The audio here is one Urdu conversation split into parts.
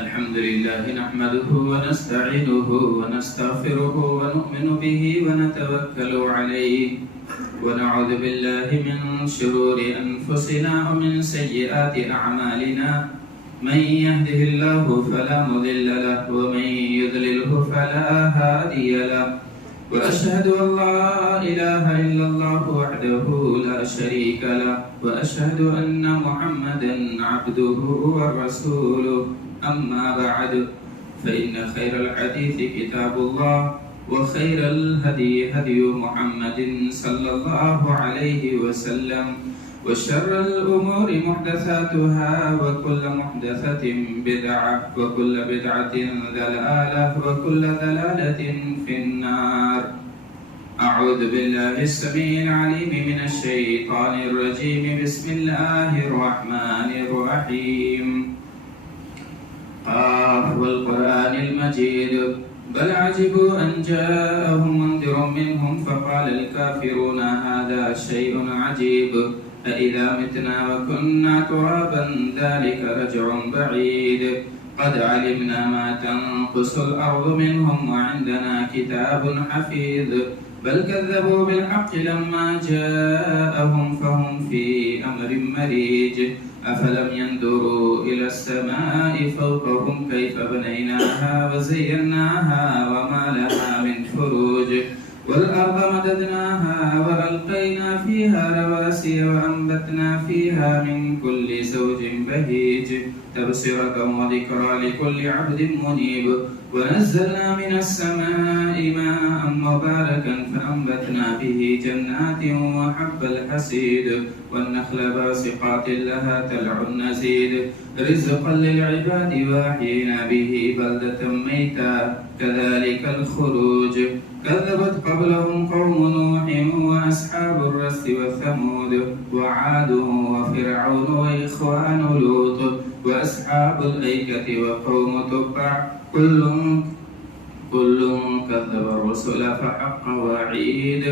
الحمد لله نحمده ونستعينه ونستغفره ونؤمن به ونتوكل عليه ونعوذ بالله من شرور أنفسنا ومن سيئات أعمالنا من يهده الله فلا مضل له ومن يضلله فلا هادي له وأشهد أن لا إله إلا الله وحده لا شريك له وأشهد أن محمدا عبده ورسوله أما بعد فإن خير الحديث كتاب الله وخير الهدي هدي محمد صلى الله عليه وسلم وشر الأمور محدثاتها وكل محدثة بدعة وكل بدعة ضلالة وكل ضلالة في النار. أعوذ بالله السميع العليم من الشيطان الرجيم. بسم الله الرحمن الرحيم. قاف والقرآن المجيد بل عجبوا أن جاءهم منذر منهم فقال الكافرون هذا شيء عجيب أإذا متنا وكنا ترابا ذلك رجع بعيد قد علمنا ما تنقص الأرض منهم وعندنا كتاب حفيظ بل كذبوا بالحق لما جاءهم فهم في أمر مريج أفلم ينظروا إلى السماء فوقهم كيف بنيناها وزيناها وما لها من فروج والأرض مددناها وألقينا فيها رواسي وأنبتنا فيها من كل زوج بهيج تبصرة وذكرى لكل عبد منيب ونزلنا من السماء ماء مباركا فأنبتنا به جنات وحب الحصيد والنخل باسقات لها تلع نزيد رزقا للعباد وأحيينا به بلدة ميتا كذلك الخروج كذبت قبلهم قوم نوح وأصحاب الرس وثمود وعاد وفرعون وإخوان لوط وأصحاب الأيكة وقوم تبع كل كذب الرسل فحق وعيد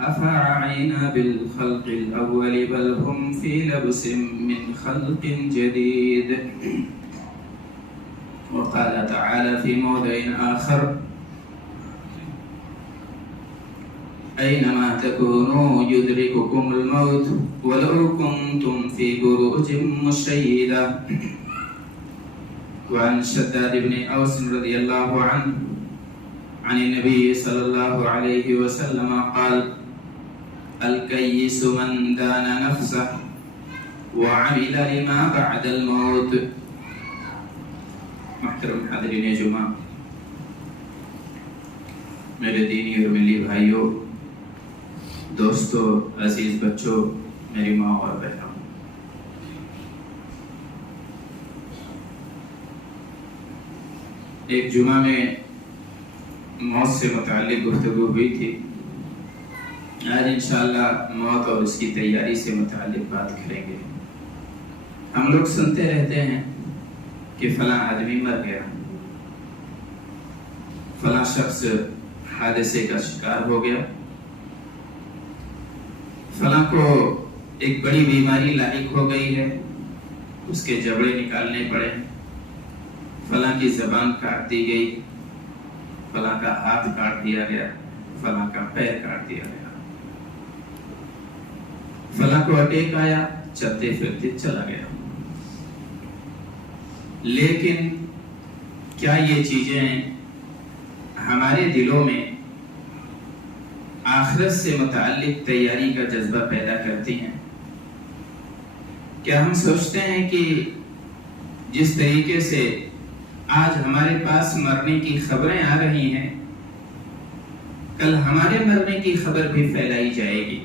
أفعينا بالخلق الأول بل هم في لبس من خلق جديد. وقال تعالى في موضع آخر أينما تكونوا يدرككم الموت ولو كنتم في بروج مشيدة. وعن شداد بن أوس رضي الله عنه عن النبي صلى الله عليه وسلم قال الكيس من دان نفسه وعمل لما بعد الموت. محترم حاضرین جمعہ، میرے دینی اور ملی بھائیوں، دوستو، عزیز بچوں، میری ماں اور بہنوں، ایک جمعہ میں موت سے متعلق گفتگو ہوئی تھی. آج انشاءاللہ موت اور اس کی تیاری سے متعلق بات کریں گے. ہم لوگ سنتے رہتے ہیں کہ فلاں آدمی مر گیا، فلاں شخص حادثے کا شکار ہو گیا، فلاں کو ایک بڑی بیماری لاحق ہو گئی ہے، اس کے جبڑے نکالنے پڑے، فلاں کی زبان کاٹ دی گئی، فلاں کا ہاتھ کاٹ دیا گیا، فلاں کا پیر کاٹ دیا گیا، فلاں کو اٹیک آیا، چلتے پھرتے چلا گیا. لیکن کیا یہ چیزیں ہمارے دلوں میں آخرت سے متعلق تیاری کا جذبہ پیدا کرتی ہیں؟ کیا ہم سوچتے ہیں کہ جس طریقے سے آج ہمارے پاس مرنے کی خبریں آ رہی ہیں، کل ہمارے مرنے کی خبر بھی پھیلائی جائے گی؟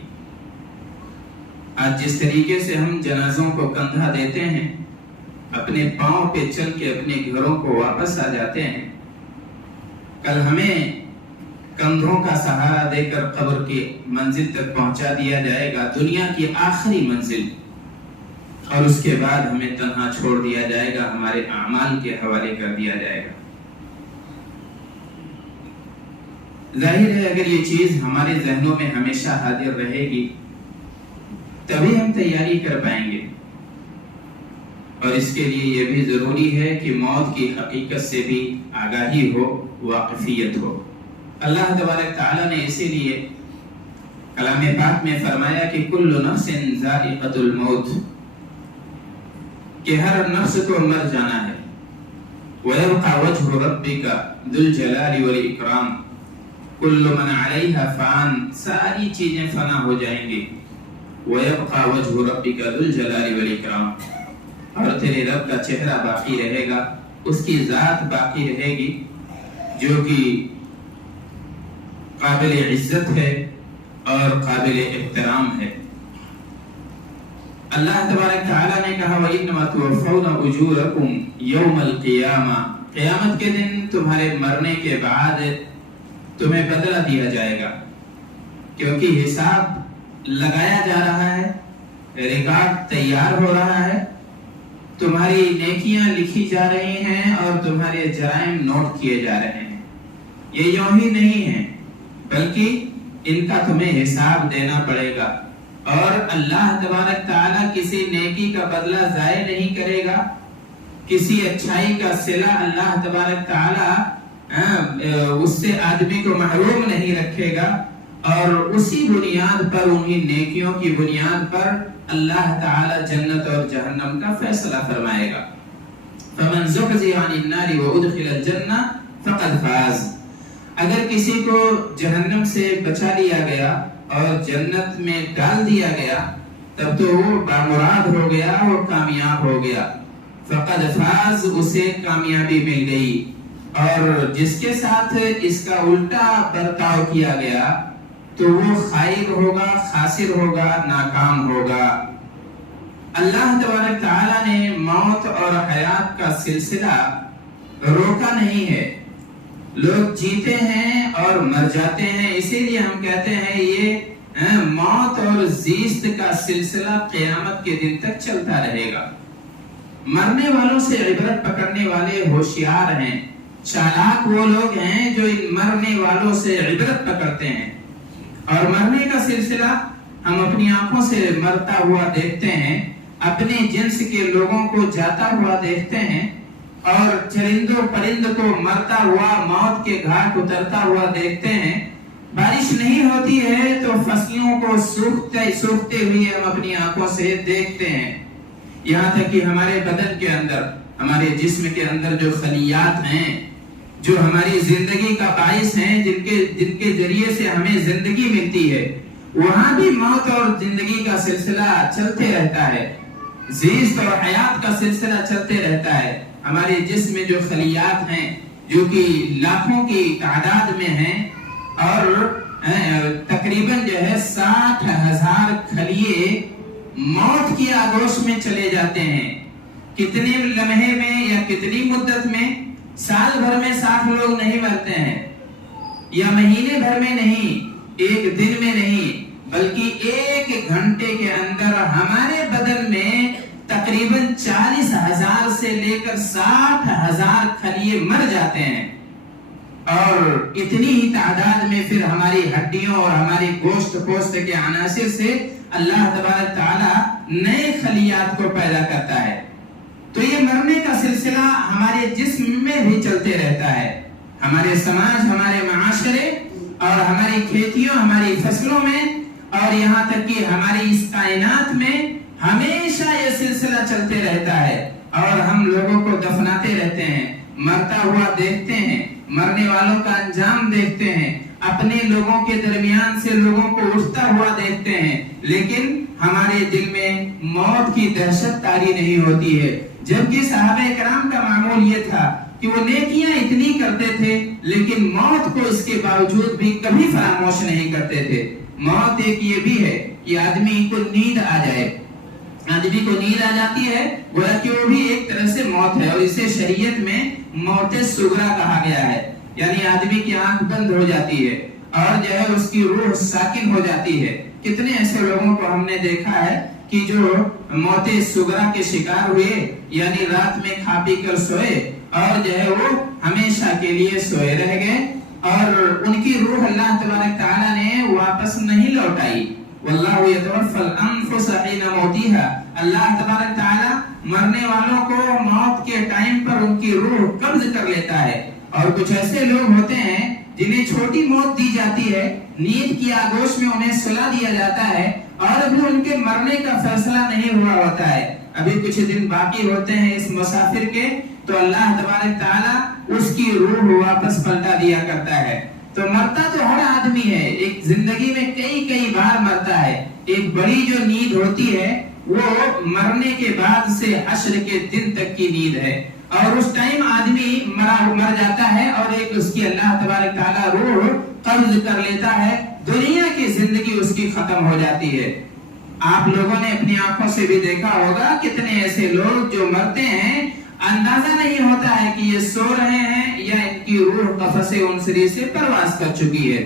آج جس طریقے سے ہم جنازوں کو کندھا دیتے ہیں، اپنے پاؤں پہ چل کے اپنے گھروں کو واپس آ جاتے ہیں، کل ہمیں کندھوں کا سہارا دے کر قبر کی منزل تک پہنچا دیا جائے گا، دنیا کی آخری منزل، اور اس کے بعد ہمیں تنہا چھوڑ دیا جائے گا، ہمارے اعمال کے حوالے کر دیا جائے گا. ظاہر ہے اگر یہ چیز ہمارے ذہنوں میں ہمیشہ حاضر رہے گی تبھی ہم تیاری کر پائیں گے. اور اس کے لیے یہ بھی ضروری ہے کہ موت کی حقیقت سے بھی آگاہی ہو، واقفیت ہو۔ اللہ تبارک تعالیٰ نے اسی لیے کلام پاک میں فرمایا کہ کل نفس ذائقۃ الموت، کہ ہر نفس کو مر جانا ہے۔ وَيَبْقَى وَجْهُ رَبِّكَ ذُو الْجَلَالِ وَالْإِكْرَامِ، كُلُّ مَنْ عَلَيْهَا فَانٍ، ساری چیزیں فنا ہو جائیں گی۔ وَيَبْقَى وَجْهُ رَبِّكَ ذُو الْجَلَالِ وَالْإِكْرَامِ، اور تیرے رب کا چہرہ باقی رہے گا، اس کی ذات باقی رہے گی جو کہ قابل عزت ہے اور قابل احترام ہے۔ اللہ تبارک تعالیٰ نے کہا وَإِنَّمَا تُوَفَّوْنَ أُجُورَكُمْ يَوْمَ الْقِيَامَةِ، قیامت کے دن تمہارے مرنے کے بعد تمہیں بدلہ دیا جائے گا، کیونکہ حساب لگایا جا رہا ہے، ریکارڈ تیار ہو رہا ہے، تمہاری نیکیاں لکھی جا رہی ہیں اور تمہارے جرائم نوٹ کیے جا رہے ہیں۔ یہ یوں ہی نہیں ہے بلکہ ان کا تمہیں حساب دینا پڑے گا، اور اللہ تبارک تعالیٰ کسی نیکی کا بدلہ ضائع نہیں کرے گا، کسی اچھائی کا صلہ اللہ تبارک تعالیٰ اس سے آدمی کو محروم نہیں رکھے گا، اور اسی بنیاد پر، انہی نیکیوں کی بنیاد پر اللہ تعالیٰ جنت اور جہنم کا فیصلہ فرمائے گا۔ فَمَنْ زُحْزِحَ عَنِ النَّارِ وَأُدْخِلَ الْجَنَّةَ فَقَدْ فَازَ، اگر کسی کو جہنم سے بچا لیا گیا اور جنت میں ڈال دیا گیا تب تو وہ بامراد ہو گیا، وہ کامیاب ہو گیا۔ فقد فاز، اسے کامیابی مل گئی۔ اور جس کے ساتھ اس کا الٹا برتاؤ کیا گیا تو وہ خائب ہوگا، خاسر ہوگا، ناکام ہوگا۔ اللہ تبارک تعالیٰ نے موت اور حیات کا سلسلہ روکا نہیں ہے۔ لوگ جیتے ہیں اور مر جاتے ہیں، اسی لیے ہم کہتے ہیں یہ موت اور زیست کا سلسلہ قیامت کے دن تک چلتا رہے گا۔ مرنے والوں سے عبرت پکڑنے والے ہوشیار ہیں، چالاک وہ لوگ ہیں جو ان مرنے والوں سے عبرت پکڑتے ہیں۔ اور مرنے کا سلسلہ ہم اپنی آنکھوں سے مرتا ہوا دیکھتے ہیں، اپنے جنس کے لوگوں کو جاتا ہوا دیکھتے ہیں، اور چرندوں پرند کو مرتا ہوا موت کے گھاٹ اترتا ہوا دیکھتے ہیں۔ بارش نہیں ہوتی ہے تو فصلوں کو سوکھتے ہوئے ہم اپنی آنکھوں سے دیکھتے ہیں۔ یہاں تک کہ ہمارے بدن کے اندر، ہمارے جسم کے اندر جو خلیات ہیں، جو ہماری زندگی کا باعث ہیں، جن کے ذریعے سے ہمیں زندگی ملتی ہے، وہاں بھی موت اور زندگی کا سلسلہ چلتے رہتا ہے، زیست اور حیات کا سلسلہ چلتے رہتا ہے۔ ہمارے جسم میں جو خلیات ہیں جو کہ لاکھوں کی تعداد میں ہیں، اور تقریباً جو ہے 60,000 خلیے موت کی آگوش میں چلے جاتے ہیں۔ کتنے لمحے میں یا کتنی مدت میں؟ سال بھر میں 60 لوگ نہیں مرتے ہیں، یا مہینے بھر میں نہیں، ایک دن میں نہیں، بلکہ ایک گھنٹے کے اندر ہمارے بدن میں تقریباً 40,000 سے لے کر 60,000 خلیے مر جاتے ہیں۔ اور اتنی ہی تعداد میں پھر ہماری ہڈیوں اور ہماری گوشت پوست کے عناصر سے اللہ تبارک تعالی نئے خلیات کو پیدا کرتا ہے۔ تو یہ مرنے کا سلسلہ ہمارے جسم میں بھی چلتے رہتا ہے، ہمارے سماج، ہمارے معاشرے اور ہماری کھیتیوں، ہماری فصلوں میں، اور یہاں تک کہ ہماری اس کائنات میں ہمیشہ یہ سلسلہ چلتے رہتا ہے۔ اور ہم لوگوں کو دفناتے رہتے ہیں، مرتا ہوا دیکھتے ہیں، مرنے والوں کا انجام دیکھتے ہیں، اپنے لوگوں کے درمیان سے لوگوں کو اٹھتا ہوا دیکھتے ہیں، لیکن ہمارے دل میں موت کی دہشت طاری نہیں ہوتی ہے۔ جبکہ صحابہ کرام کا معمول یہ تھا کہ وہ نیکیاں اتنی کرتے تھے لیکن موت کو اس کے باوجود بھی کبھی فراموش نہیں کرتے تھے۔ موت ایک یہ بھی ہے کہ آدمی کو نیند آ جائے، آدمی کو نیند آ جاتی ہے، گویا کہ وہ بھی ایک طرح سے موت ہے، اور اسے شریعت میں موت صغریٰ کہا گیا ہے، یعنی آدمی کی آنکھ بند ہو جاتی ہے اور جو ہے اس کی روح ساکن ہو جاتی ہے۔ کتنے ایسے لوگوں کو ہم نے دیکھا ہے کہ جو موت صغریٰ کے شکار ہوئے، یعنی رات میں کھا پی کر سوئے اور جو ہے وہ ہمیشہ کے لیے سوئے رہ گئے، اور ان کی روح اللہ تبارک تعالیٰ نے واپس نہیں لوٹائی۔ واللہ یتوفی الانفس حین موتها، اللہ تبارک تعالیٰ مرنے والوں کو موت کے ٹائم پر ان کی روح قبض کر لیتا ہے، اور کچھ ایسے لوگ ہوتے ہیں جنہیں چھوٹی موت دی جاتی ہے، نیند کی آغوش میں انہیں سلا دیا جاتا ہے اور ابھی ان کے مرنے کا فیصلہ نہیں ہوا ہوتا ہے، ابھی کچھ دن باقی ہوتے ہیں اس مسافر کے، تو اللہ تبارک تعالیٰ اس کی روح واپس پلٹا دیا کرتا ہے۔ تو مرتا تو ہر آدمی ہے، ایک زندگی میں کئی بار مرتا ہے۔ ایک بڑی جو نیند ہوتی ہے وہ مرنے کے بعد سے حشر کے دن تک کی نیند ہے، اور اس ٹائم آدمی مر جاتا ہے اور ایک اس کی اللہ تبارک تعالیٰ روح قبض کر لیتا ہے، دنیا کی زندگی اس کی ختم ہو جاتی ہے۔ آپ لوگوں نے اپنی آنکھوں سے بھی دیکھا ہوگا کتنے ایسے لوگ جو مرتے ہیں، اندازہ نہیں ہوتا ہے کہ یہ سو رہے ہیں یا ان کی روح قفس انصری سے پرواز کر چکی ہے۔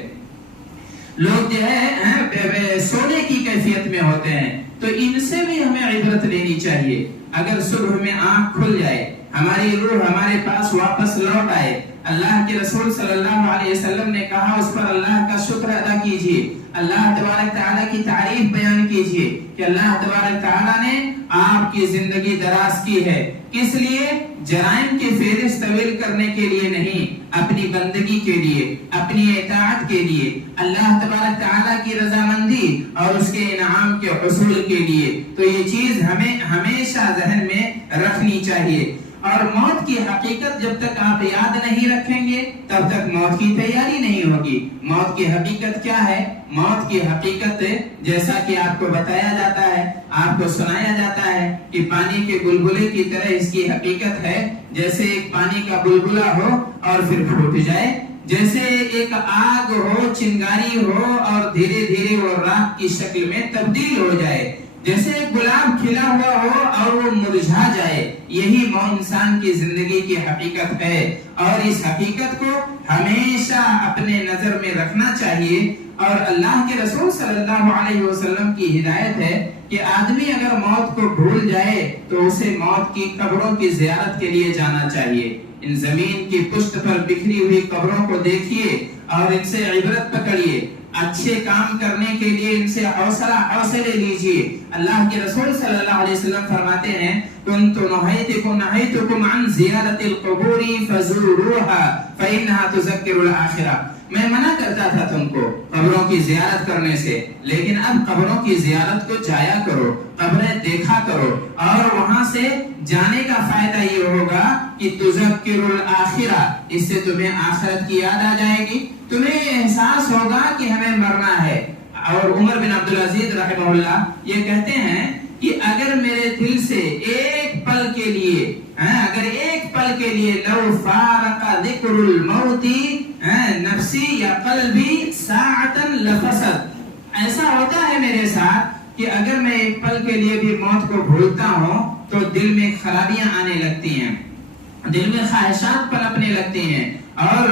لوگ جو ہے سونے کی کیفیت میں ہوتے ہیں، تو ان سے بھی ہمیں عبرت لینی چاہیے۔ اگر صبح میں آنکھ کھل جائے، ہماری روح ہمارے پاس واپس لوٹ آئے، اللہ کے رسول صلی اللہ علیہ وسلم نے کہا اس پر اللہ کا شکر ادا کیجئے، اللہ تبارک تعالیٰ کی تعریف بیان کیجئے کہ اللہ تبارک تعالیٰ نے آپ کی زندگی دراز کی ہے۔ کس لیے؟ جرائم کی فہرست طویل کرنے کے لیے نہیں، اپنی بندگی کے لیے، اپنی اطاعت کے لیے، اللہ تبارک تعالیٰ کی رضامندی اور اس کے انعام کے حصول کے لیے۔ تو یہ چیز ہمیں ہمیشہ ذہن میں رکھنی چاہیے۔ اور موت کی حقیقت جب تک آپ یاد نہیں رکھیں گے تب تک موت کی تیاری نہیں ہوگی۔ موت کی حقیقت کیا ہے؟ موت کی حقیقت جیسا کہ آپ کو بتایا جاتا ہے، آپ کو سنایا جاتا ہے کہ پانی کے بلبلے کی طرح اس کی حقیقت ہے، جیسے ایک پانی کا بلبلہ ہو اور پھر پھوٹ جائے، جیسے ایک آگ ہو، چنگاری ہو اور دھیرے دھیرے وہ راکھ کی شکل میں تبدیل ہو جائے، جیسے ایک گلاب کھلا ہوا ہو اور وہ مرجھا جائے۔ یہی انسان کی زندگی کی حقیقت ہے، اور اس حقیقت کو ہمیشہ اپنے نظر میں رکھنا چاہیے۔ اور اللہ کے رسول صلی اللہ علیہ وسلم کی ہدایت ہے کہ آدمی اگر موت کو بھول جائے تو اسے موت کی قبروں کی زیارت کے لیے جانا چاہیے۔ ان زمین کی پشت پر بکھری ہوئی قبروں کو دیکھیے اور ان سے عبرت پکڑیے، اچھے کام کرنے کے لیے ان سے حوصلے لیجئے۔ اللہ کے رسول صلی اللہ علیہ وسلم فرماتے ہیں كنت نهيتكم عن زيارة القبور فزوروها فإنها تذكر الآخرة۔ میں منع کرتا تھا تم کو قبروں کی زیارت کرنے سے، لیکن اب قبروں کی زیارت کو جایا کرو، قبریں دیکھا کرو، اور وہاں سے جانے کا فائدہ یہ ہوگا کہ تذکر الآخرہ، اس سے تمہیں آخرت کی یاد آ جائے گی، تمہیں احساس ہوگا کہ ہمیں مرنا ہے۔ اور عمر بن عبدالعزیز رحمہ اللہ یہ کہتے ہیں کہ اگر میرے دل سے ایک پل کے لیے لو فارق ذکر الموت نفسی یا قلبی ساعتا لفسد، ایسا ہوتا ہے میرے ساتھ کہ اگر میں ایک پل کے لیے بھی موت کو بھولتا ہوں تو دل میں خرابیاں آنے لگتی ہیں، دل میں خواہشات پنپنے لگتی ہیں، اور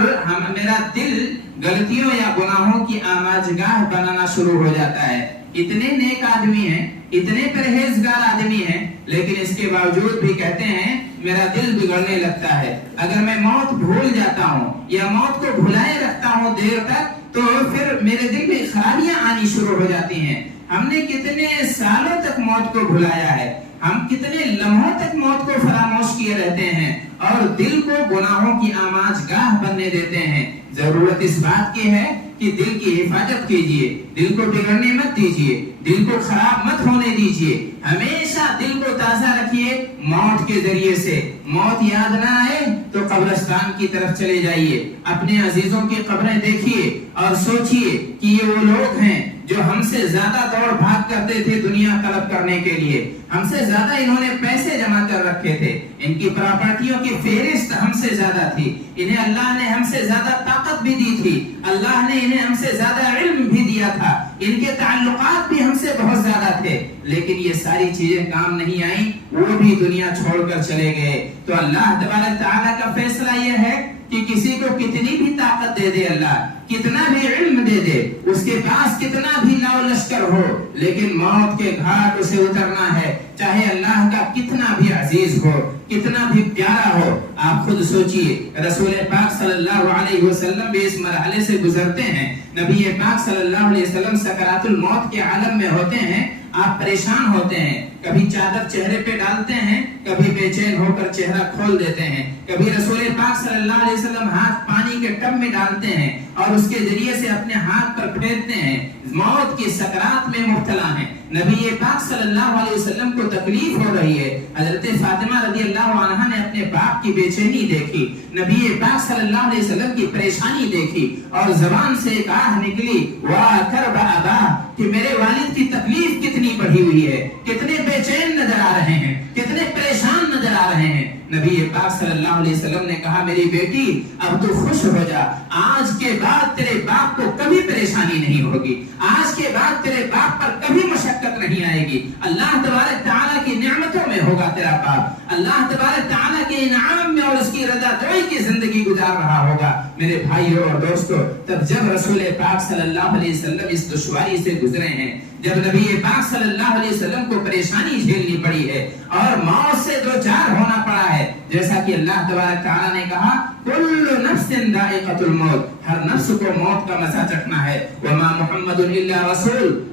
میرا دل غلطیوں یا گناہوں کی آماجگاہ بنانا شروع ہو جاتا ہے۔ اتنے نیک آدمی ہیں، اتنے پرہیزگار آدمی ہیں، لیکن اس کے باوجود بھی کہتے ہیں میرا دل بگڑنے لگتا ہے۔ اگر میں موت بھول جاتا ہوں یا موت کو بھلائے رکھتا ہوں دیر تک تو پھر میرے دل میں خرابیاں آنی شروع ہو جاتی ہیں۔ ہم نے کتنے سالوں تک موت کو بھلایا ہے، ہم کتنے لمحوں تک موت کو فراموش کیے رہتے ہیں اور دل کو گناہوں کی آماج گاہ بننے دیتے ہیں۔ ضرورت اس بات کی ہے کہ دل کی حفاظت کیجئے، دل کو بگڑنے مت دیجئے، دل کو خراب مت ہونے دیجئے، ہمیشہ دل کو تازہ رکھیے موت کے ذریعے سے۔ موت یاد نہ آئے تو قبرستان کی طرف چلے جائیے، اپنے عزیزوں کی قبریں دیکھیے اور سوچئے کہ یہ وہ لوگ ہیں جو ہم سے زیادہ دوڑ بھاگ کرتے تھے دنیا طلب کرنے کے لیے، ہم سے زیادہ انہوں نے پیسے جمع کر رکھے تھے، ان کی پراپرٹیوں کی فہرست ہم سے زیادہ تھی، انہیں اللہ نے ہم سے زیادہ طاقت بھی دی تھی، اللہ نے انہیں ہم سے زیادہ علم بھی دیا تھا، ان کے تعلقات بھی ہم سے بہت زیادہ تھے، لیکن یہ ساری چیزیں کام نہیں آئیں، وہ بھی دنیا چھوڑ کر چلے گئے۔ تو اللہ تبارک تعالیٰ کا فیصلہ یہ ہے کہ کسی کو کتنی بھی طاقت دے دے اللہ، کتنا بھی علم دے دے، اس کے پاس کتنا بھی لاؤ لشکر ہو، لیکن موت کے گھاٹ اسے اترنا ہے، چاہے اللہ کا کتنا بھی عزیز ہو، کتنا بھی پیارا ہو۔ آپ خود سوچئے، رسول پاک صلی اللہ علیہ وسلم بھی اس مرحلے سے گزرتے ہیں، نبی پاک صلی اللہ علیہ وسلم سکرات الموت کے عالم میں ہوتے ہیں، آپ پریشان ہوتے ہیں، کبھی چادر چہرے پہ ڈالتے ہیں، کبھی بے چین ہو کر چہرہ کھول دیتے ہیں، کبھی رسول پاک صلی اللہ علیہ وسلم ہاتھ پانی کے ٹب میں ڈالتے ہیں اور اس کے ذریعے سے اپنے ہاتھ پر پھیرتے ہیں، موت کی سکرات میں مبتلا ہیں۔ نبی پاک صلی اللہ علیہ وسلم کو تکلیف ہو رہی ہے۔ حضرت فاطمہ رضی اللہ عنہا نے اپنے باپ کی بے چینی دیکھی، نبی پاک صلی اللہ علیہ وسلم کی پریشانی دیکھی اور زبان سے ایک آہ نکلی، واہ کرب ابا، کہ میرے والد کی تکلیف کتنی بڑھی ہوئی ہے، کتنے بے چین نظر آ رہے ہیں، کتنے پریشان نظر آ رہے ہیں۔ نبی پاک صلی اللہ علیہ وسلم نے کہا، میری بیٹی اب تو خوش ہو جا، آج کے بعد تیرے باپ کو کبھی پریشانی نہیں ہوگی، آج کے بعد تیرے باپ پر کبھی مشقت نہیں آئے گی، اللہ تبارک تعالیٰ کی نعمتوں میں ہوگا تیرا باپ، اللہ تبارک تعالیٰ کے انعام میں اور اس کی رضا دعائی کی زندگی گزار رہا ہوگا۔ میرے بھائیوں اور دوستو، تب جب رسول پاک صلی اللہ علیہ وسلم اس دشواری سے گزرے ہیں، جب نبی پاک صلی اللہ علیہ وسلم کو پریشانی جھیلنی پڑی ہے اور موت سے دو چار ہونا پڑا ہے، جیسا کہ اللہ تبارک تعالیٰ نے کہا، کل نفس ذائقۃ الموت، ہر نفس کو موت کا مزہ چکھنا ہے، وما محمد الا رسول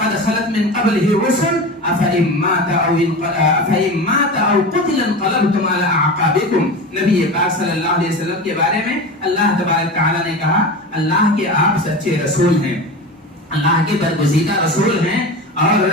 قد خلت من قبله رسل افإن مات او قتل انقلبتم على اعقابكم۔ نبی پاک صلی اللہ علیہ وسلم کے بارے میں اللہ تبارک تعالیٰ نے کہا، اللہ کے آپ سچے رسول ہیں، اللہ کے برگزیدہ رسول ہیں اور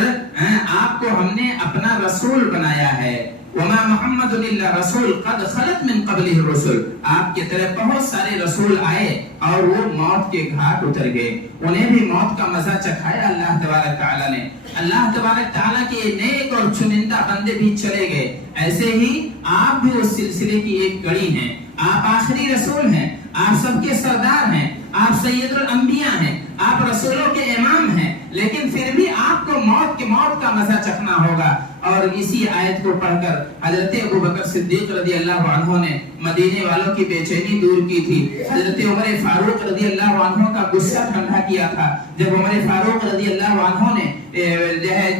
آپ کو ہم نے اپنا رسول بنایا ہے۔ وما محمد الا رسول قد خلت من قبله الرسل، آپ کی طرف بہت سارے رسول آئے اور وہ موت کے گھاٹ اتر گئے، انہیں بھی موت کا مزہ چکھایا اللہ تبارک تعالیٰ نے۔ اللہ تبارک تعالیٰ کے نیک اور چنندہ بندے بھی چلے گئے، ایسے ہی آپ بھی اس سلسلے کی ایک کڑی ہیں۔ آپ آخری رسول ہیں، آپ سب کے سردار ہیں، آپ سید الانبیاء ہیں، آپ رسولوں کے امام ہیں، لیکن پھر بھی آپ کو موت کا مزہ چکھنا ہوگا۔ اور اسی آیت کو پڑھ کر حضرت ابو بکر صدیق رضی اللہ عنہ نے مدینے والوں کی بے چینی دور کی تھی، حضرت عمر فاروق رضی اللہ عنہ کا غصہ ٹھنڈا کیا تھا۔ جب عمر فاروق رضی اللہ عنہ نے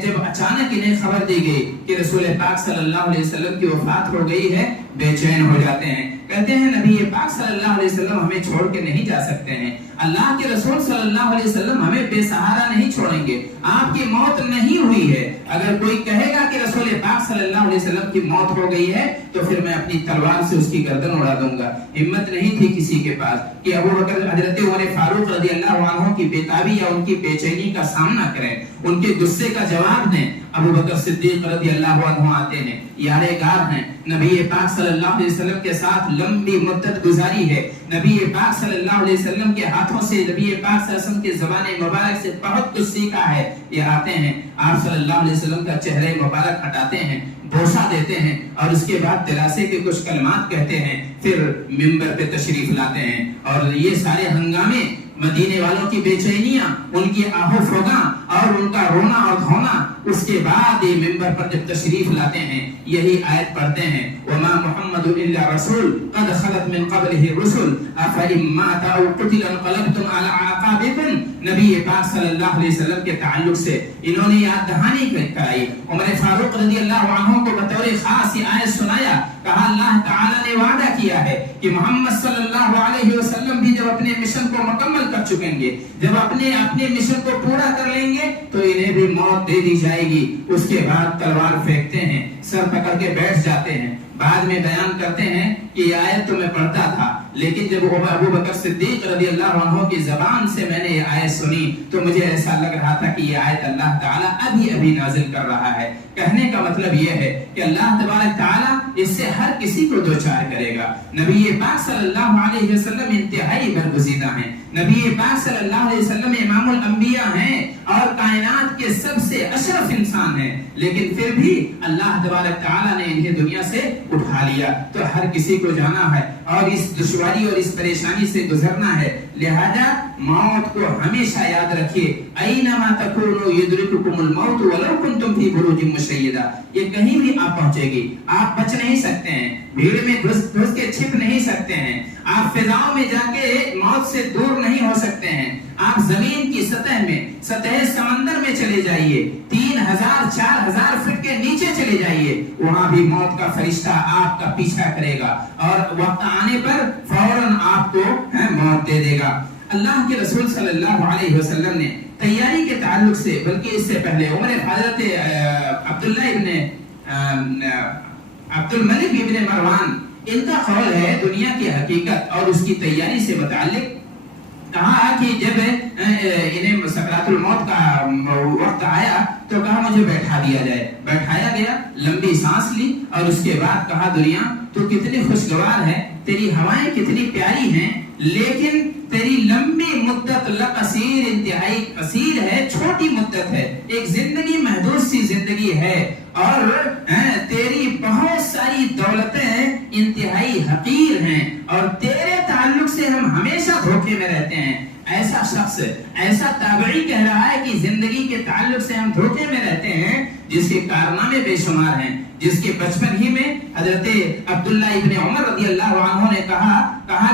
جب اچانک انہیں خبر دی گئی کہ رسول پاک صلی اللہ علیہ وسلم کی وفات ہو گئی ہے، بے چین ہو جاتے ہیں، کہتے ہیں نبی پاک صلی اللہ علیہ وسلم ہمیں چھوڑ کے نہیں جا سکتے ہیں، اللہ کے رسول صلی اللہ علیہ وسلم ہمیں بے سہارا نہیں چھوڑیں گے، آپ کی موت نہیں ہوئی ہے۔ اگر کوئی کہے گا کہ رسول پاک صلی اللہ علیہ وسلم کی موت ہو گئی ہے تو پھر میں اپنی تلوار سے اس کی گردن اڑا دوں گا۔ ہمت نہیں تھی کسی کے پاس کہ ابو بکر حضرت عمر فاروق رضی اللہ عنہ کی بےتابی یا ان کی بے چینی کا سامنا کریں، ان کے غصے کا جواب دیں۔ ابو بکر صدیق رضی اللہ عنہ آتے ہیں، یارے گار ہیں، نبی پاک صلی اللہ علیہ وسلم کے ساتھ لمبی مدت گزاری ہے، نبی پاک صلی اللہ علیہ وسلم کے ہاتھوں سے، نبی پاک صلی اللہ علیہ وسلم کی زبان مبارک سے بہت کچھ سیکھا ہے۔ یہ آتے ہیں، آپ صلی اللہ علیہ وسلم کا چہرے مبارک ہٹاتے ہیں، بوسہ دیتے ہیں اور اس کے بعد دلاسے کے کچھ کلمات کہتے ہیں، پھر ممبر پہ تشریف لاتے ہیں۔ اور یہ سارے ہنگامے، مدینے والوں کی بے چینیاں، ان کی آہو فغاں اور ان کا رونا اور دھونا، اس کے بعد یہ ممبر پر جب تشریف لاتے ہیں یہی آیت پڑھتے ہیں، وما محمد الا رسول قد خلت من قبله الرسل افإن مات او قتل انقلبتم على اعقابكم۔ نبی پاک صلی اللہ علیہ وسلم کے تعلق سے انہوں نے یاد دہانی کرائی، عمر فاروق رضی اللہ عنہ کو بطور خاص یہ آیت سنایا، کہا اللہ تعالیٰ نے وعدہ کیا ہے کہ محمد صلی اللہ علیہ وسلم بھی جب اپنے مشن کو مکمل کر چکیں گے، جب اپنے مشن کو پورا کر لیں گے تو انہیں بھی موت دے دی جائے گی۔ اس کے بعد تلوار پھینکتے ہیں، سر پکڑ کے بیٹھ جاتے ہیں، بعد میں بیان کرتے ہیں کہ یہ آیت تو میں پڑھتا تھا، لیکن جب ابو بکر صدیق رضی اللہ عنہ کی زبان سے میں نے یہ آیت سنی تو مجھے ایسا لگ رہا تھا کہ یہ آیت اللہ تعالیٰ ابھی نازل کر رہا ہے۔ کہنے کا مطلب یہ ہے کہ اللہ تبارک تعالیٰ اس سے ہر کسی کو دوچار کرے گا۔ نبی پاک صلی اللہ علیہ وسلم انتہائی برگزیدہ ہیں، نبی پاک صلی اللہ علیہ وسلم امام الانبیاء ہیں اور کائنات کے سب سے اشرف انسان ہیں، لیکن پھر بھی اللہ تبارک تعالیٰ نے انہیں دنیا سے اٹھا لیا۔ تو ہر کسی کو جانا ہے اور اس دشواری اور اس پریشانی سے گزرنا ہے، لہذا موت کو ہمیشہ یاد رکھیے، اینما تکونوا یدرککم الموت ولو کنتم فی بروج مشیدہ، یہ کہیں بھی آپ پہنچے گی، آپ بچ نہیں سکتے ہیں، بھیڑ میں گھس کے چھپ نہیں سکتے ہیں، آپ فضاؤں میں جا کے موت سے دور نہیں ہو سکتے ہیں، آپ زمین کی سطح میں، سطح سمندر میں چلے جائیے، 3000 4000 فٹ کے نیچے چلے جائیے، وہاں بھی موت کا فرشتہ آپ کا پیچھا کرے گا اور وقت آنے پر فوراً آپ کو موت دے دے گا۔ اللہ کے رسول صلی اللہ علیہ وسلم نے تیاری کے تعلق سے، بلکہ اس سے پہلے حضرت عبداللہ ابن عبد الملک ابن مروان، ان کا قول ہے دنیا کی حقیقت اور اس کی تیاری سے متعلق، کہا کہ جب انہیں سکرات الموت کا وقت آیا تو کہا مجھے بیٹھا دیا جائے، بیٹھایا گیا، لمبی سانس لی اور اس کے بعد کہا دنیا تو کتنی خوشگوار ہے، تیری ہوائیں کتنی پیاری ہیں، لیکن تیری لمبی مدت لقصیر، انتہائی قصیر ہے، چھوٹی مدت ہے، ایک زندگی محدود سی زندگی ہے، اور تیری بہت ساری دولتیں انتہائی حقیر ہیں، اور تیرے تعلق سے ہم ہمیشہ دھوکے میں رہتے ہیں۔ ایسا شخص، ایسا تابعی کہہ رہا ہے کہ زندگی کے تعلق سے ہم دھوکے میں رہتے ہیں، جس کے کارنامے بے شمار ہیں، جس کے بچپن ہی میں حضرت عبداللہ ابن عمر رضی اللہ عنہ نے کہا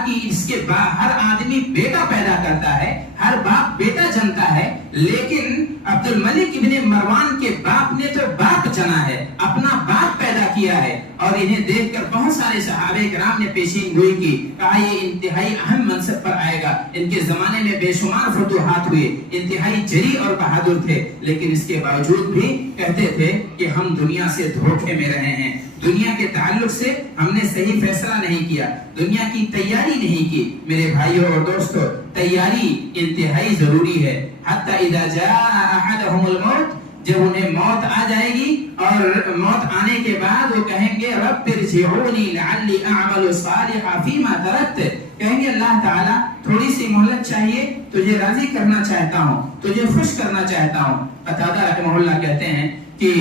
کہ اس کے ہر آدمی بیٹا پیدا کرتا ہے، ہر باپ بیٹا جنتا ہے، لیکن عبد الملک ابن مروان کے باپ نے تو باپ جنا ہے، اپنا باپ پیدا کیا ہے، اور انہیں دیکھ کر بہت سارے صحابہ کرام نے پیشین گوئی کی، کہا یہ انتہائی اہم منصب پر آئے گا، ان کے زمانے میں بے شمار فتوحات ہوئے، انتہائی جری اور بہادر تھے، لیکن اس کے باوجود بھی کہتے تھے کہ ہم دنیا سے دھوکے میں رہے ہیں، دنیا کے تعلق سے ہم نے صحیح فیصلہ نہیں کیا، دنیا کی تیاری نہیں کی۔ میرے بھائیوں اور دوستو، تیاری انتہائی ضروری ہے۔ حتی اذا جاء احدهم الموت، جب انہیں موت آ جائے گی اور موت آنے کے بعد وہ کہیں گے رب ارجعونی لعلی اعمل صالحا فیما ترکت، کہیں گے اللہ تعالیٰ تھوڑی سی مہلت چاہیے، تجھے راضی کرنا چاہتا ہوں، تجھے خوش کرنا چاہتا ہوں۔ قتادہ رحمہ اللہ کہتے ہیں کہ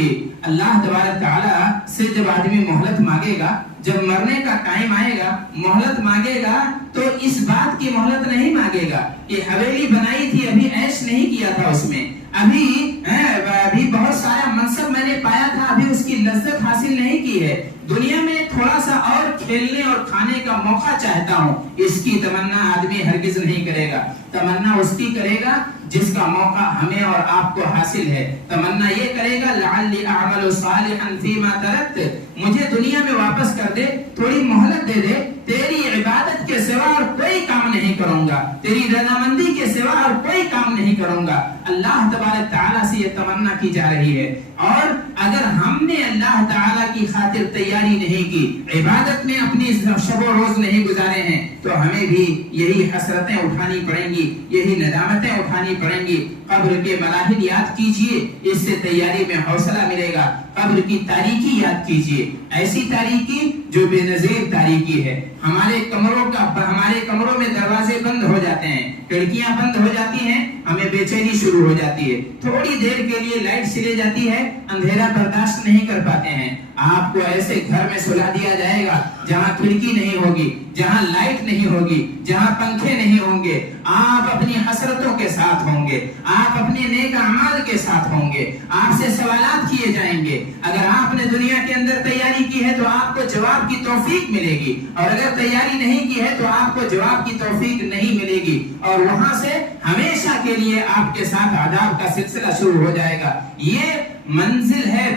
اللہ تبارک تعالیٰ سے جب آدمی مہلت مانگے گا، جب مرنے کا ٹائم آئے گا، مہلت مانگے گا تو اس بات کی مہلت نہیں مانگے گا کہ حویلی بنائی تھی، ابھی عیش نہیں کیا تھا اس میں، ابھی بہت سارا منصب میں نے پایا تھا، ابھی اس کی لذت حاصل نہیں کی ہے، دنیا میں تھوڑا سا اور کھیلنے اور کھانے کا موقع چاہتا ہوں، اس کی تمنا آدمی ہرگز نہیں کرے گا۔ تمنا اس کی کرے گا جس کا موقع ہمیں اور آپ کو حاصل ہے۔ تمنا یہ کرے گا لعلی اعمل صالحا فیما ترکت، مجھے دنیا میں واپس کر دے، تھوڑی مہلت دے دے، تیری عبادت کے سوا اور کوئی کام نہیں کروں گا، تیری رضامندی کے سوا اور کوئی کام نہیں کروں گا۔ اللہ تبارک تعالیٰ سے یہ تمنا کی جا رہی ہے، اور اگر ہم نے اللہ تعالیٰ کی خاطر تیاری نہیں کی، عبادت میں اپنی شب و روز نہیں گزارے ہیں، تو ہمیں بھی یہی حسرتیں اٹھانی پڑیں گی، یہی ندامتیں اٹھانی پڑیں گی۔ قبر کے مراحل یاد کیجئے، اس سے تیاری میں حوصلہ ملے گا۔ قبر کی تاریکی یاد کیجئے، ایسی تاریکی جو بے نظیر تاریکی ہے۔ ہمارے کمروں میں دروازے بند ہو جاتے ہیں، کھڑکیاں بند ہو جاتی ہیں، ہمیں بے چینی شروع ہو جاتی ہے، تھوڑی دیر کے لیے لائٹ چلی جاتی ہے، اندھیرا برداشت نہیں کر پاتے ہیں۔ آپ کو ایسے گھر میں سلا دیا جائے گا جہاں کھڑکی نہیں ہوگی، جہاں لائٹ نہیں ہوگی، جہاں پنکھے نہیں ہوں گے، آپ اپنی حسرتوں کے ساتھ ہوں گے، آپ اپنے نیک اعمال کے ساتھ ہوں گے، آپ سے سوالات کیے جائیں گے۔ اگر آپ نے دنیا کے اندر تیاری کی ہے تو آپ کو جواب کی توفیق ملے گی، اور اگر تیاری نہیں کی ہے تو آپ کو جواب کی توفیق نہیں ملے گی، اور وہاں سے ہمیشہ کے لیے آپ کے ساتھ عذاب کا سلسلہ شروع ہو جائے گا۔ یہ منزل ہے،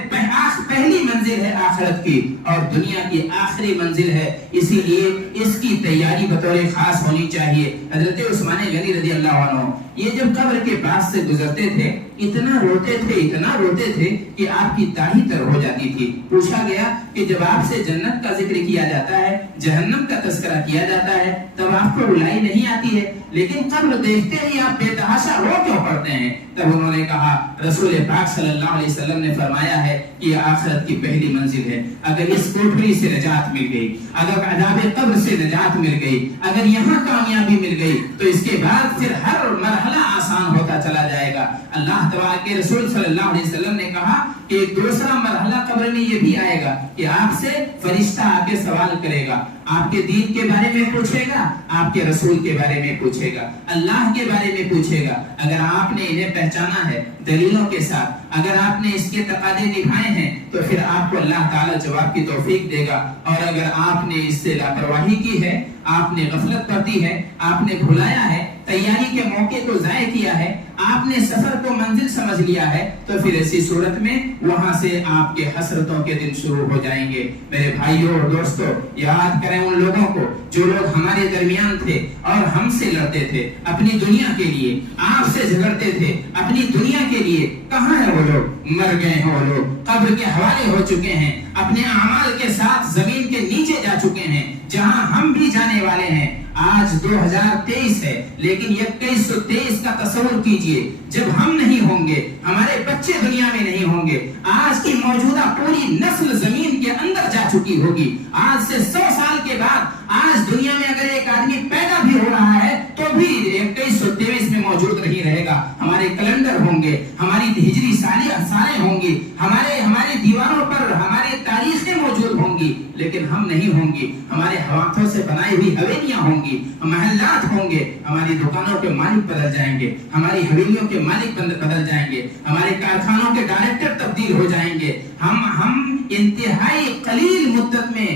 پہلی منزل ہے آخرت کی، اور دنیا کی آخری منزل ہے، اسی لیے اس کی تیاری بطور خاص ہونی چاہیے۔ حضرت عثمان غنی رضی اللہ عنہ یہ جب قبر کے پاس سے گزرتے تھے، اتنا روتے تھے کہ آپ کی داڑھی تر ہو جاتی تھی۔ پوچھا گیا کہ جب آپ سے جنت کا ذکر کیا جاتا ہے، جہنم کا تذکرہ کیا جاتا ہے، تب آپ کو رلائی نہیں آتی ہے، لیکن قبر دیکھتے ہی آپ بے تحاشا رو کیوں پڑتے ہیں؟ تب انہوں نے کہا رسول پاک صلی اللہ علیہ وسلم نے فرمایا ہے کہ یہ آخرت کی پہلی منزل ہے۔ اگر اس کوٹری سے نجات مل گئی، اگر عذاب قبر سے نجات مل گئی، اگر یہاں کامیابی مل گئی، تو اس کے بعد پھر ہر مرحلہ آسان ہوتا چلا جائے گا۔ اللہ تبارک کے رسول صلی اللہ علیہ وسلم نے کہا کہ ایک دوسرا مرحلہ قبر میں یہ بھی آئے گا کہ آپ سے فرشتہ آ کے سوال کرے گا، آپ کے دین کے بارے میں پوچھے گا، آپ کے رسول کے بارے میں پوچھے گا، اللہ کے بارے میں پوچھے گا۔ اگر آپ نے انہیں پہچانا ہے دلیلوں کے ساتھ، اگر آپ نے اس کے تقاضے نبھائے ہیں، تو پھر آپ کو اللہ تعالیٰ جواب کی توفیق دے گا، اور اگر آپ نے اس سے لاپرواہی کی ہے، آپ نے غفلت برتی ہے، آپ نے بھلایا ہے، تیاری کے موقع کو ضائع کیا ہے، آپ نے سفر کو منزل سمجھ لیا ہے، تو پھر ایسی صورت میں وہاں سے آپ کے حسرتوں کے دن شروع ہو جائیں گے۔ میرے بھائیوں اور دوستو، یاد کریں ان لوگوں کو جو لوگ ہمارے درمیان تھے اور ہم سے لڑتے تھے اپنی دنیا کے لیے، آپ سے جھگڑتے تھے اپنی دنیا کے لیے، کہاں ہیں وہ لوگ؟ مر گئے ہیں وہ لوگ، قبر کے حوالے ہو چکے ہیں، اپنے اعمال کے ساتھ زمین کے نیچے جا چکے ہیں، جہاں ہم بھی جانے والے ہیں۔ آج 2023 ہے، لیکن 2123 کا تصور کیجئے، جب ہم نہیں ہوں گے، ہمارے بچے دنیا میں نہیں ہوں گے، آج کی موجودہ پوری نسل زمین کے اندر جا چکی ہوگی۔ آج سے 100 سال کے بعد آج دنیا میں اگر ایک آدمی پیدا بھی ہو رہا ہے تو بھی 2123 میں موجود نہیں رہے گا۔ ہمارے کیلنڈر ہوں گے، ہماری ہجری سالیں ہوں گی، ہمارے دیواروں پر ہماری تاریخیں موجود ہوں گی، لیکن ہم نہیں ہوں گی۔ ہمارے ہاتھوں سے بنائی ہوئی حویلیاں ہوں گی، محلات ہوں گے، ہماری دکانوں کے مالک بدل جائیں گے، ہماری حویلیوں کے مالک بدل جائیں گے، ہمارے کارخانوں کے ڈائریکٹر تبدیل ہو جائیں گے۔ ہم انتہائی قلیل مدت میں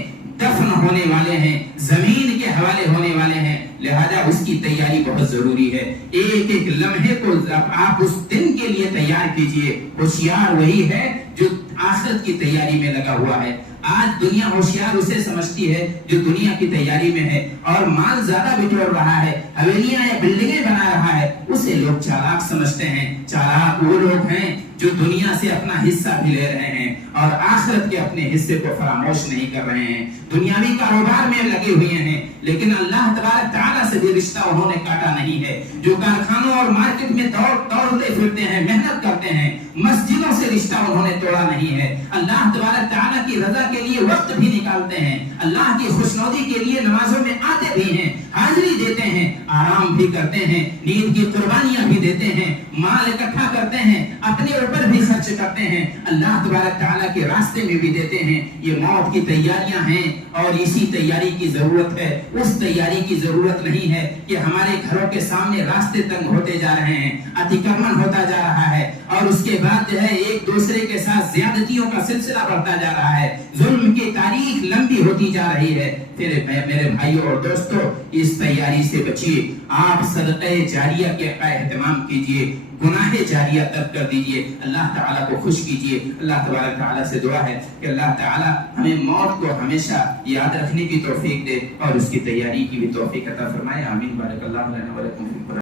دفن ہونے والے ہیں، زمین کے حوالے ہونے والے ہیں، لہذا اس کی تیاری بہت ضروری ہے۔ ایک ایک لمحے کو آپ اس دن کے لیے تیار کیجئے۔ ہوشیار وہی ہے جو آخرت کی تیاری میں لگا ہوا ہے۔ آج دنیا ہوشیار اسے سمجھتی ہے جو دنیا کی تیاری میں ہے اور مال زیادہ بٹور رہا ہے، حویلیاں یا بلڈنگیں بنا رہا ہے، اسے لوگ چالاک سمجھتے ہیں۔ چالاک وہ لوگ ہیں جو دنیا سے اپنا حصہ بھی لے رہے ہیں اور آخرت کے اپنے حصے کو فراموش نہیں کر رہے ہیں، دنیاوی کاروبار میں لگے ہوئے ہیں، لیکن اللہ تبارک تعالیٰ سے بھی رشتہ انہوں نے کاٹا نہیں ہے۔ جو کارخانوں اور مارکیٹ میں دوڑتے پھرتے ہیں، محنت کرتے ہیں، مسجدوں سے رشتہ انہوں نے توڑا نہیں ہے، اللہ تبارک تعالیٰ کی رضا کے لیے وقت بھی نکالتے ہیں، اللہ کی خوشنودی کے لیے نمازوں میں آتے بھی ہیں، حاضری دیتے ہیں، آرام بھی کرتے ہیں، نیند کی قربانیاں بھی دیتے ہیں، مال اکٹھا کرتے ہیں، اپنے اوپر بھی خرچ کرتے ہیں، اللہ تبارک تعالیٰ کے راستے میں بھی دیتے ہیں۔ یہ موت کی تیاریاں ہیں اور اسی تیاری کی ضرورت ہے۔ اس تیاری کی ضرورت نہیں ہے کہ ہمارے گھروں کے سامنے راستے تنگ ہوتے جا رہے ہیں، اتکرمن ہوتا جا رہا ہے اور اس کے بعد جو ہے ایک دوسرے کے ساتھ زیادتیوں کا سلسلہ بڑھتا جا رہا ہے، ظلم کی تاریخ لمبی ہوتی جا رہی ہے۔ پھر میرے بھائیوں اور دوستوں، اس تیاری سے بچیے۔ آپ صدقہ جاریہ کے اہتمام کیجئے، گناہ جاریہ ترک کر دیجئے، اللہ تعالیٰ کو خوش کیجئے۔ اللہ تبارک تعالیٰ سے دعا ہے کہ اللہ تعالیٰ ہمیں موت کو ہمیشہ یاد رکھنے کی توفیق دے اور اس کی تیاری کی بھی توفیق عطا فرمائے۔ آمین۔ بارک اللہ لنا و لکم۔